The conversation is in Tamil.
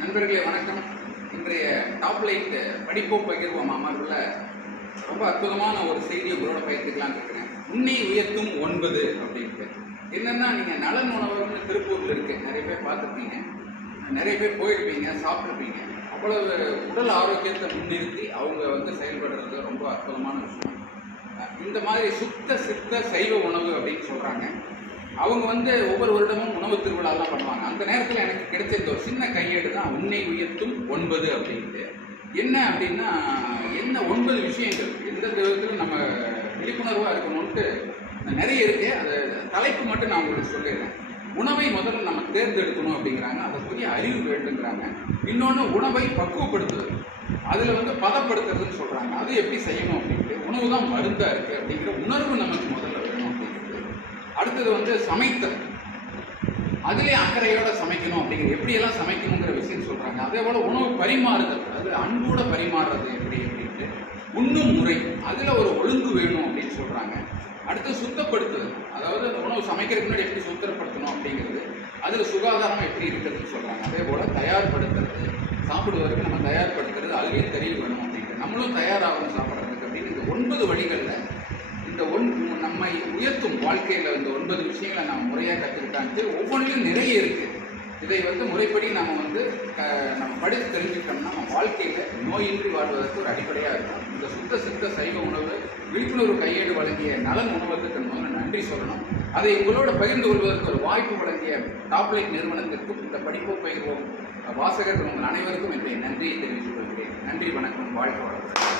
நண்பர்களே வணக்கம். இன்றைய டாப் லைட் படிப்போம் பகிர்வோம் அமர்வுல ரொம்ப அற்புதமான ஒரு செய்தியை உங்களோட பகிர்ந்துக்கலாம்னு இருக்கிறேன். உன்னை உயர்த்தும் 9 அப்படின்ட்டு. என்னன்னா, நீங்க நலன் உணவகம்னு திருப்பூர்ல இருக்கு, நிறைய பேர் பார்த்துருப்பீங்க, நிறைய பேர் போயிருப்பீங்க, சாப்பிட்ருப்பீங்க. அவ்வளவு உடல் ஆரோக்கியத்தை முன்னிறுத்தி அவங்க செயல்படுறது ரொம்ப அற்புதமான விஷயம். இந்த மாதிரி சுத்த சித்த சைவ உணவு அப்படின்னு சொல்றாங்க. அவங்க ஒவ்வொரு வருடமும் உணவு திருவிழாலாம் பண்ணுவாங்க. அந்த நேரத்தில் எனக்கு கிடைச்ச இந்த ஒரு சின்ன கையேடு தான் உன்னை உயர்த்தும் 9 அப்படின்ட்டு. என்ன அப்படின்னா, என்ன 9 விஷயங்கள் எந்த விதத்திலும் நம்ம விழிப்புணர்வாக இருக்கணும்ட்டு நிறைய இருக்கு. அது தலைப்பு மட்டும் நான் உங்களுக்கு சொல்லிடுறேன். உணவை முதல்ல நம்ம தேர்ந்தெடுக்கணும் அப்படிங்கிறாங்க, அதற்குரிய அறிவு வேண்டுங்கிறாங்க. இன்னொன்று, உணவை பக்குவப்படுத்துவது, அதில் பதப்படுத்துறதுன்னு சொல்கிறாங்க. அது எப்படி செய்யணும் அப்படின்ட்டு. உணவு தான் மருந்தாக இருக்குது அப்படிங்கிற உணர்வு நமக்கு முதல்ல வேணும் அப்படிங்கிறது. அடுத்தது சமைத்தல், அதிலே அக்கறையோட சமைக்கணும் அப்படிங்கிற, எப்படியெல்லாம் சமைக்கணுங்கிற விஷயம் சொல்கிறாங்க. அதே போல் உணவு பரிமாறுதல், அது அன்போட பரிமாறுறது எப்படி அப்படின்ட்டு. உண்ணும் முறை, அதில் ஒரு ஒழுங்கு வேணும் அப்படின்னு சொல்கிறாங்க. அடுத்து சுத்தப்படுத்துதல், அதாவது அந்த உணவு சமைக்கிறதுக்கு முன்னாடி எப்படி சுத்தப்படுத்தணும் அப்படிங்கிறது, அதில் சுகாதாரம் எப்படி இருக்கிறதுன்னு சொல்கிறாங்க. அதே போல் தயார்படுத்துறது, சாப்பிடுவதற்கு நம்ம தயார்படுத்துறது, அதுலேயும் தெரிய வேணும் அப்படின்ட்டு. நம்மளும் தயாராகணும் சாப்பிட்றதுக்கு அப்படின்னு இந்த 9 வழிகளில் இந்த நம்மை உயர்த்தும் வாழ்க்கையில் இந்த 9 விஷயங்களை நம்ம முறையாக கற்றுக்கிட்டான்ட்டு ஒவ்வொன்றிலும் நிறைய இருக்குது. இதை முறைப்படி நம்ம படித்து தெரிஞ்சுக்கிட்டோம்னா நம்ம வாழ்க்கையில் நோயின்றி வாழ்வதற்கு ஒரு அடிப்படையாக இருக்கும். இந்த சுத்த சித்த சைவ உணவு விழிப்புணர்வு கையேடு வழங்கிய நலன் உணவகத்துக்கு முதல்ல நன்றி சொல்லணும். அதை உங்களோட பகிர்ந்து கொள்வதற்கு ஒரு வாய்ப்பு வழங்கிய டாப் லைட் நிறுவனத்திற்கும் இந்த படிப்போம் பகிர்வோம் வாசகர்கள் உங்கள் அனைவருக்கும் என்னுடைய நன்றியை தெரிவித்துக் கொள்கிறேன். நன்றி, வணக்கம், வாழ்க்கை வளர்கிறேன்.